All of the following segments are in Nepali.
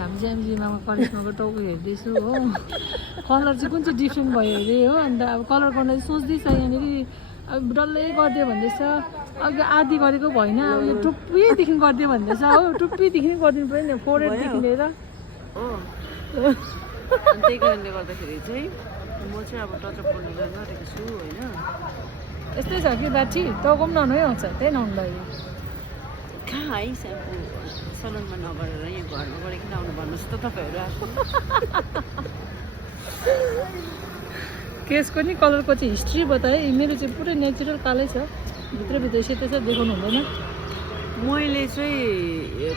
हामी चाहिँ एमजिएममा करिस्माको टाउको हेर्दैछु हो कलर चाहिँ कुन चाहिँ डिफ्रेन्ट भयो अरे हो अन्त अब कलर गर्न चाहिँ सोच्दैछ यहाँनिर अब डल्लै गरिदियो भन्दैछ अघि आधी गरेको भएन अब यो टुप्पीदेखि गरिदियो भन्दैछ हो टुप्पीदेखि गरिदिनु पऱ्यो नि फोरहेडदेखि लिएर हो अनि त्यही कारणले गर्दाखेरि चाहिँ म चाहिँ अब टचअप गर्नु जाँदैछु छु होइन यस्तै छ कि बाछी टाउको पनि ननुहाइ आउँछ त्यही नुहाउनु लागि कहाँ है स्याम्पू सलुनमा नगरेर यहाँ घरमा गरिकन आउनु भन्नुहोस् त तपाईँहरू आफू केसको नि कलरको चाहिँ हिस्ट्री बताएँ मेरो चाहिँ पुरै नेचुरल कालै छ भित्रभित्र सेतो छ देखाउनु हुँदैन मैले चाहिँ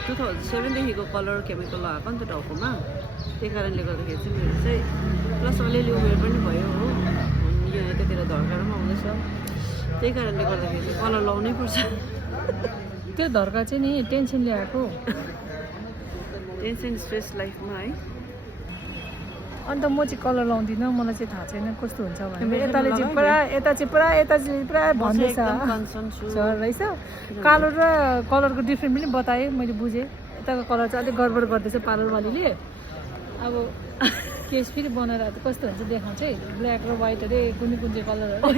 2007 देखिको कलर केमिकल लगाएको नि त टाउकोमा त्यही कारणले गर्दाखेरि चाहिँ मेरो चाहिँ प्लस अलिअलि उमेर पनि भयो हो यो यतातिर धर्काहरू पनि आउँदैछ त्यही कारणले गर्दाखेरि चाहिँ कलर लाउनै पर्छ त्यो धर्का चाहिँ नि टेन्सन ल्याएको टेन्सन स्ट्रेस लाइफमा है अन्त म चाहिँ कलर लाउँदिनँ मलाई चाहिँ थाहा छैन कस्तो हुन्छ भने यताले चाहिँ पुरा यता चाहिँ पुरा भन्दैछ रहेछ कालो र कलरको डिफ्रेन्ट पनि बताएँ मैले बुझेँ यताको कलर चाहिँ अलिक गडबड गर्दैछ पार्लरवालीले अब केस फेरि बनाएर कस्तो हुन्छ देखाउँछ है ब्ल्याक र व्हाइट अरे कुन चाहिँ कलरहरू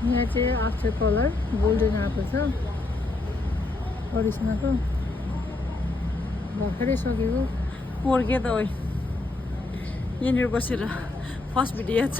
यहाँ चाहिँ आफ्टर कलर गोल्डन आएको छ करिस्माको भर्खरै सकेको पोर्के त ओइ यहाँनिर बसेर फर्स्ट भिडियो छ